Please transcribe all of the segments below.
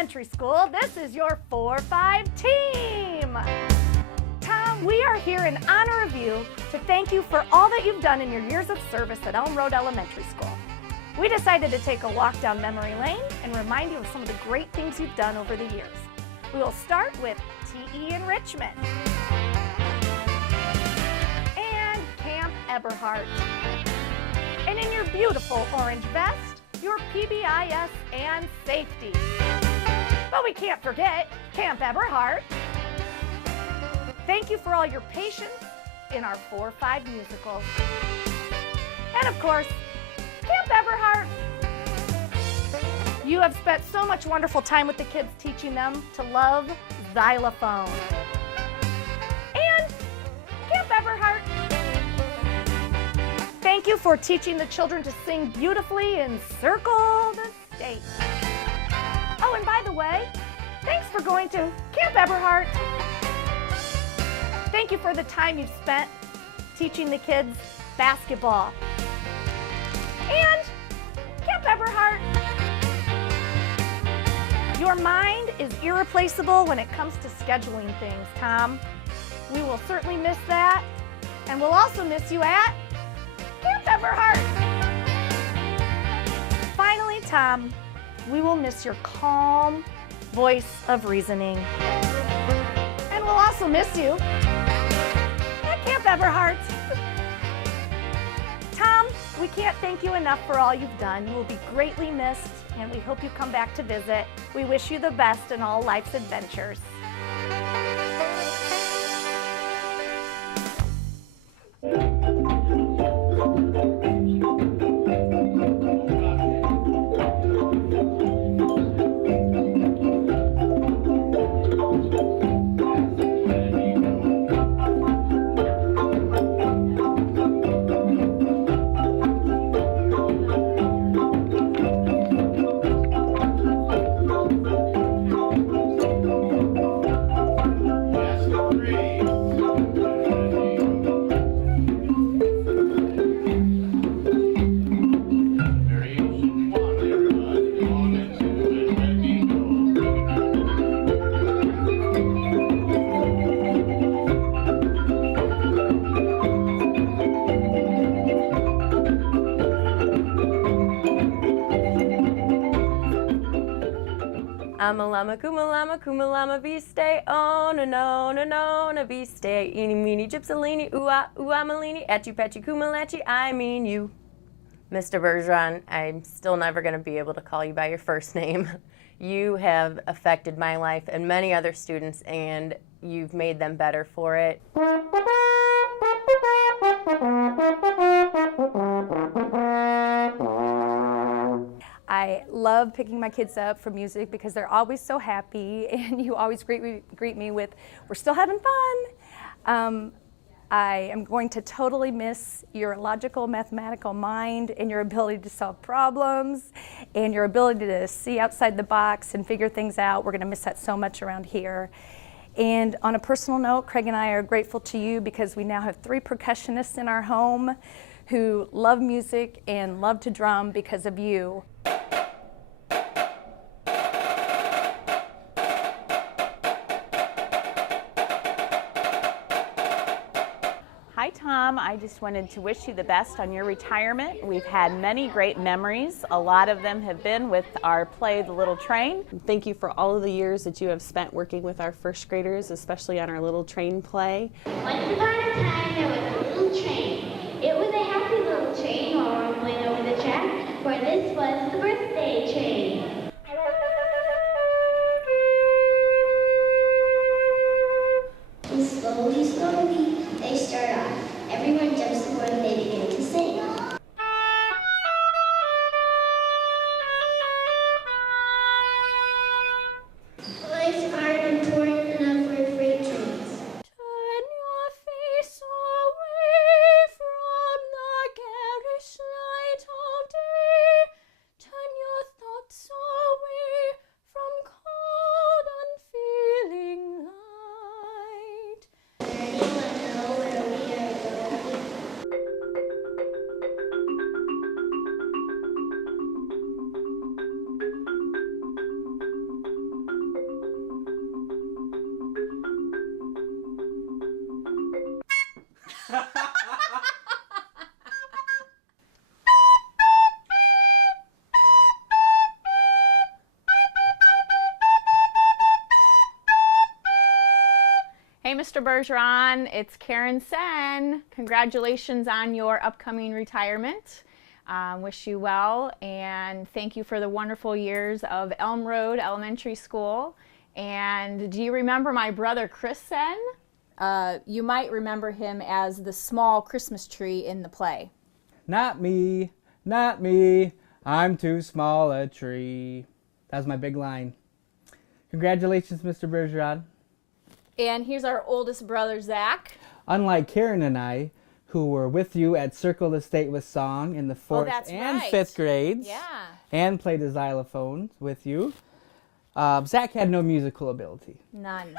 Elementary School. This is your 4-5 team. Tom, we are here in honor of you to thank you for all that you've done in your years of service at Elm Road Elementary School. We decided to take a walk down memory lane and remind you of some of the great things you've done over the years. We will start with TE Enrichment and Camp Eberhart. And in your beautiful orange vest, your PBIS and safety. But we can't forget Camp Eberhart. Thank you for all your patience in our 4-5 musical. And of course, Camp Eberhart. You have spent so much wonderful time with the kids teaching them to love xylophone. And Camp Eberhart. Thank you for teaching the children to sing beautifully in Circle the State. Oh, and by the way, thanks for going to Camp Eberhart. Thank you for the time you've spent teaching the kids basketball. And Camp Eberhart. Your mind is irreplaceable when it comes to scheduling things, Tom. We will certainly miss that, and we'll also miss you at Camp Eberhart. Finally, Tom, we will miss your calm voice of reasoning. And we'll also miss you at Camp Eberhart. Tom, we can't thank you enough for all you've done. You will be greatly missed, and we hope you come back to visit. We wish you the best in all life's adventures. I'm a llama, kuma llama, viste, oh no, viste, eeny, meeny, gypsalini, ooh-ah, malini, etchy, petchy, kumalachi, I mean you. Mr. Bergeron, I'm still never going to be able to call you by your first name. You have affected my life and many other students, and you've made them better for it. I love picking my kids up for music because they're always so happy, and you always greet me with, we're still having fun. I am going to totally miss your logical, mathematical mind and your ability to solve problems and your ability to see outside the box and figure things out. We're going to miss that so much around here. And on a personal note, Craig and I are grateful to you because we now have 3 percussionists in our home who love music and love to drum because of you. Hi Tom, I just wanted to wish you the best on your retirement. We've had many great memories. A lot of them have been with our play, The Little Train. Thank you for all of the years that you have spent working with our first graders, especially on our Little Train play. Once upon a time there was a little train. It was a happy little train all rumbling over the track, for this was the birthday train. And slowly, slowly, they start off. Everyone jumps aboard and they begin to sing. Life's hard and torn enough for freight trains. Turn your face away Mr. Bergeron. It's Karen Sen. Congratulations on your upcoming retirement. Wish you well, and thank you for the wonderful years of Elm Road Elementary School. And do you remember my brother Chris Sen? You might remember him as the small Christmas tree in the play. Not me, not me, I'm too small a tree. That was my big line. Congratulations, Mr. Bergeron. And here's our oldest brother, Zach. Unlike Karen and I, who were with you at Circle the State with Song in the 4th that's and right. 5th grades, Yeah. and played the xylophone with you, Zach had no musical ability. None.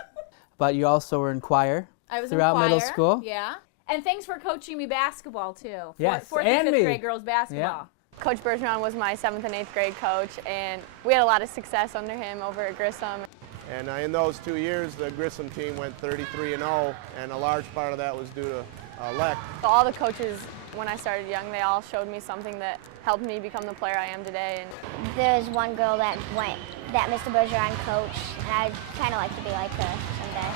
But you also were in choir I was throughout in choir. middle school. Yeah. And thanks for coaching me basketball, too. Yes, 4th and and 5th me. grade girls basketball. Coach Bergeron was my 7th and 8th grade coach, and we had a lot of success under him over at Grissom. And in those 2 years, the Grissom team went 33-0, and a large part of that was due to Leck. All the coaches, when I started young, they all showed me something that helped me become the player I am today. And There's one girl that Mr. Bergeron coached, and I'd kind of like to be like her someday.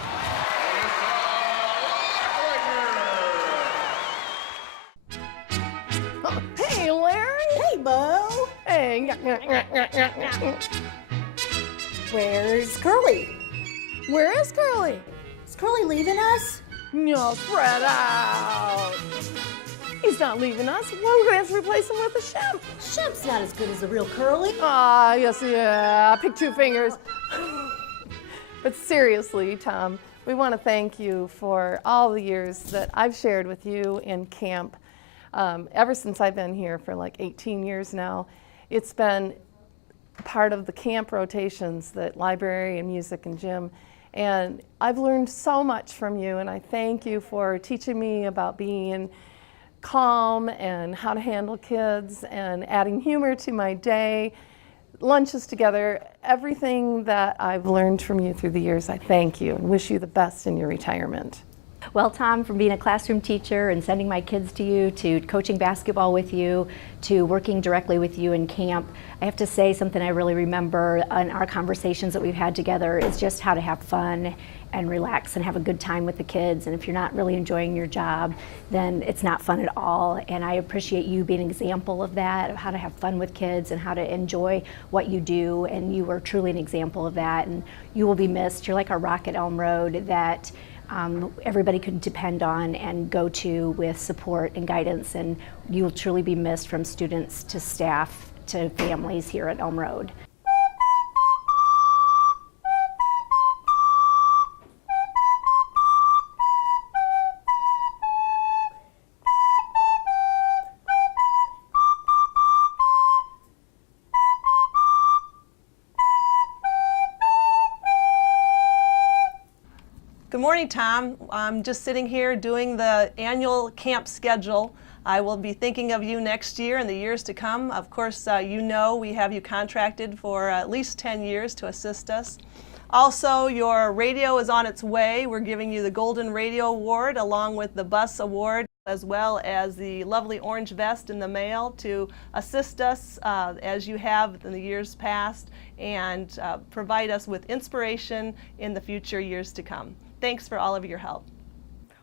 Hey, Larry. Hey, Bo. Hey. Where's Curly? Where is Curly? Is Curly leaving us? No, spread out. He's not leaving us. Well, we're going to have to replace him with a Shemp. Shemp's not as good as the real Curly. Ah, yes, yeah. Pick 2 fingers. But seriously, Tom, we want to thank you for all the years that I've shared with you in camp. Ever since I've been here for like 18 years now, it's been part of the camp rotations, that library and music and gym. And I've learned so much from you, and I thank you for teaching me about being calm and how to handle kids and adding humor to my day, lunches together, everything that I've learned from you through the years. I thank you and wish you the best in your retirement. Well, Tom, from being a classroom teacher and sending my kids to you, to coaching basketball with you, to working directly with you in camp, I have to say something I really remember in our conversations that we've had together is just how to have fun and relax and have a good time with the kids. And if you're not really enjoying your job, then it's not fun at all. And I appreciate you being an example of that, of how to have fun with kids and how to enjoy what you do. And you are truly an example of that. And you will be missed. You're like a rock at Elm Road that everybody could depend on and go to with support and guidance, and you will truly be missed from students to staff to families here at Elm Road. Good morning, Tom. I'm just sitting here doing the annual camp schedule. I will be thinking of you next year and the years to come. Of course, you know we have you contracted for at least 10 years to assist us. Also, your radio is on its way. We're giving you the Golden Radio Award along with the Bus Award, as well as the lovely orange vest in the mail to assist us as you have in the years past and provide us with inspiration in the future years to come. Thanks for all of your help.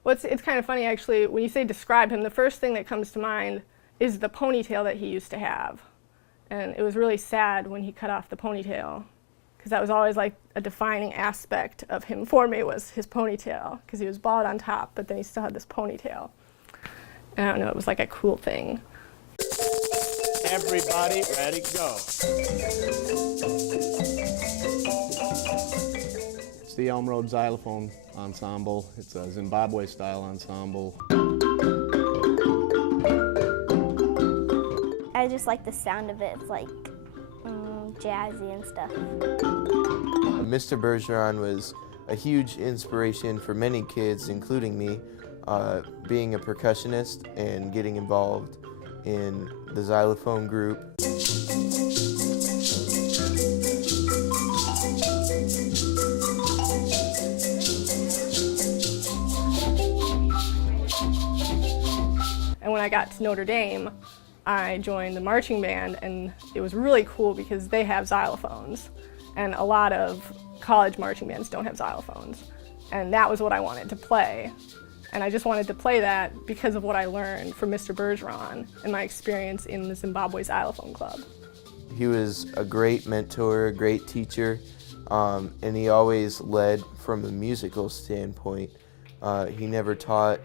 Well, it's kind of funny, actually. When you say describe him, the first thing that comes to mind is the ponytail that he used to have. And it was really sad when he cut off the ponytail, because that was always like a defining aspect of him for me, was his ponytail, because he was bald on top, but then he still had this ponytail. And I don't know, it was like a cool thing. Everybody ready, go. It's the Elm Road Xylophone Ensemble. It's a Zimbabwe-style ensemble. I just like the sound of it. It's like jazzy and stuff. Mr. Bergeron was a huge inspiration for many kids, including me, being a percussionist and getting involved in the xylophone group. And when I got to Notre Dame, I joined the marching band, and it was really cool because they have xylophones, and a lot of college marching bands don't have xylophones. and that was what I wanted to play. And I just wanted to play that because of what I learned from Mr. Bergeron and my experience in the Zimbabwe Xylophone Club. He was a great mentor, a great teacher, and he always led from a musical standpoint. He never taught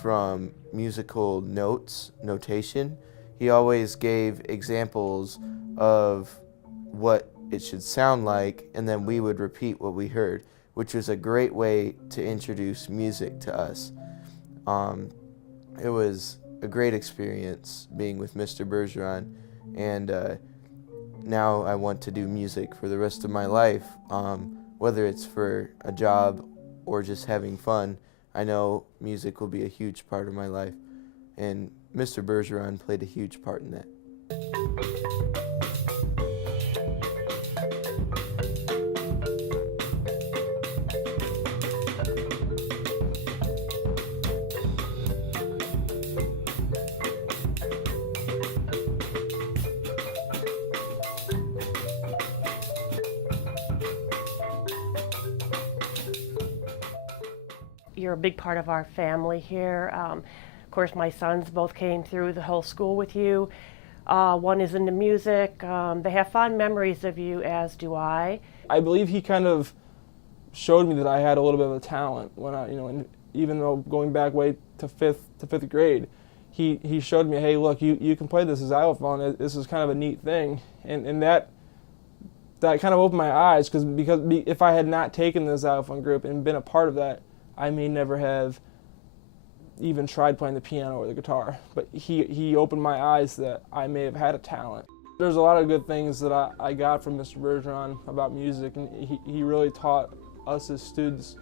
from musical notation. He always gave examples of what it should sound like, and then we would repeat what we heard, which was a great way to introduce music to us. It was a great experience being with Mr. Bergeron, and now I want to do music for the rest of my life, whether it's for a job or just having fun. I know music will be a huge part of my life, and Mr. Bergeron played a huge part in that. You're a big part of our family here. Of course, my sons both came through the whole school with you. One is into music. They have fond memories of you, as do I. I believe he kind of showed me that I had a little bit of a talent when I, and even though going back way to fifth grade, he showed me, hey, look, you can play this xylophone. This is kind of a neat thing, and that kind of opened my eyes because if I had not taken the xylophone group and been a part of that, I may never have even tried playing the piano or the guitar, but he opened my eyes that I may have had a talent. There's a lot of good things that I got from Mr. Bergeron about music, and he really taught us as students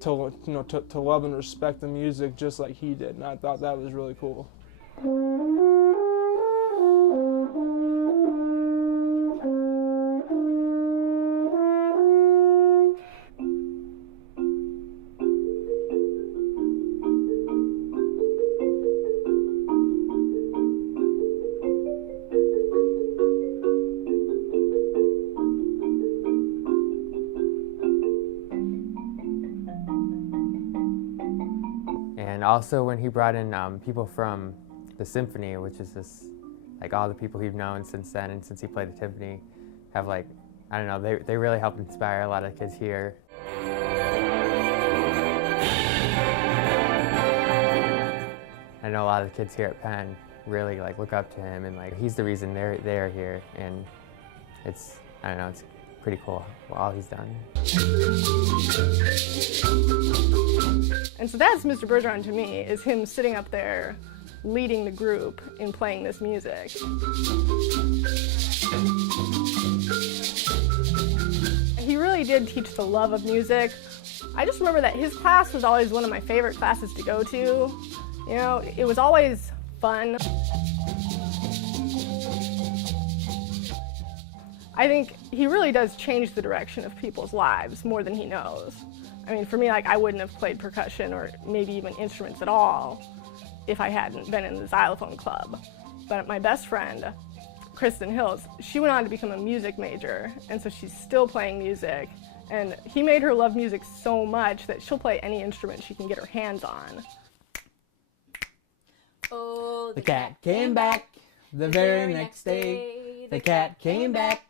to love and respect the music just like he did, and I thought that was really cool. And also when he brought in people from the symphony, which is just like all the people he've known since then and since he played the timpani have I don't know, they really helped inspire a lot of kids here. I know a lot of the kids here at Penn really look up to him, and he's the reason they're here, and it's pretty cool all he's done. And so that's Mr. Bergeron to me, is him sitting up there leading the group in playing this music. And he really did teach the love of music. I just remember that his class was always one of my favorite classes to go to. It was always fun. I think he really does change the direction of people's lives more than he knows. I mean, for me, I wouldn't have played percussion or maybe even instruments at all if I hadn't been in the xylophone club. But my best friend, Kristen Hills, she went on to become a music major, and so she's still playing music. And he made her love music so much that she'll play any instrument she can get her hands on. Oh, the cat came back the very next day. The cat came back.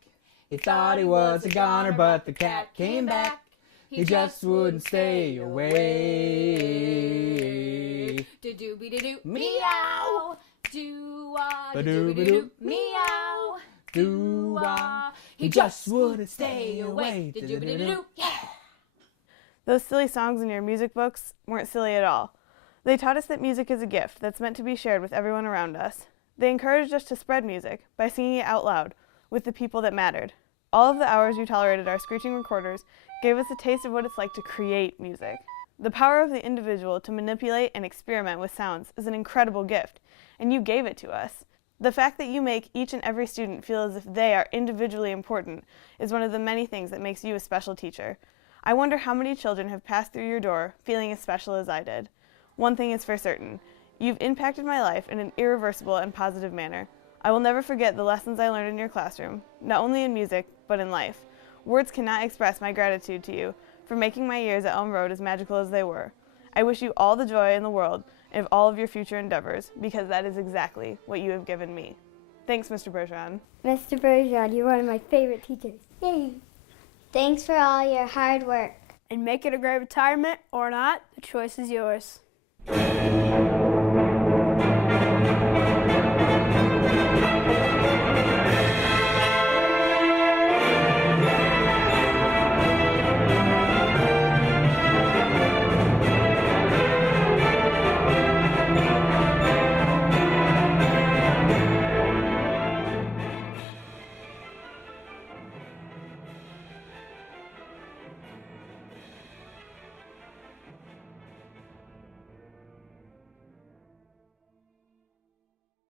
He thought he was a goner, but the cat came back. He just wouldn't stay away. Do-do-be-do-do, meow. Do-ah, Ba-do-ba-do, meow. Do-ah. He just wouldn't stay away. Do-do-be-do-do, yeah. Those silly songs in your music books weren't silly at all. They taught us that music is a gift that's meant to be shared with everyone around us. They encouraged us to spread music by singing it out loud with the people that mattered. All of the hours you tolerated our screeching recorders gave us a taste of what it's like to create music. The power of the individual to manipulate and experiment with sounds is an incredible gift, and you gave it to us. The fact that you make each and every student feel as if they are individually important is one of the many things that makes you a special teacher. I wonder how many children have passed through your door feeling as special as I did. One thing is for certain, you've impacted my life in an irreversible and positive manner. I will never forget the lessons I learned in your classroom, not only in music, but in life. Words cannot express my gratitude to you for making my years at Elm Road as magical as they were. I wish you all the joy in the world of all of your future endeavors, because that is exactly what you have given me. Thanks, Mr. Bergeron. Mr. Bergeron, you're one of my favorite teachers. Yay! Thanks for all your hard work. And make it a great retirement or not, the choice is yours.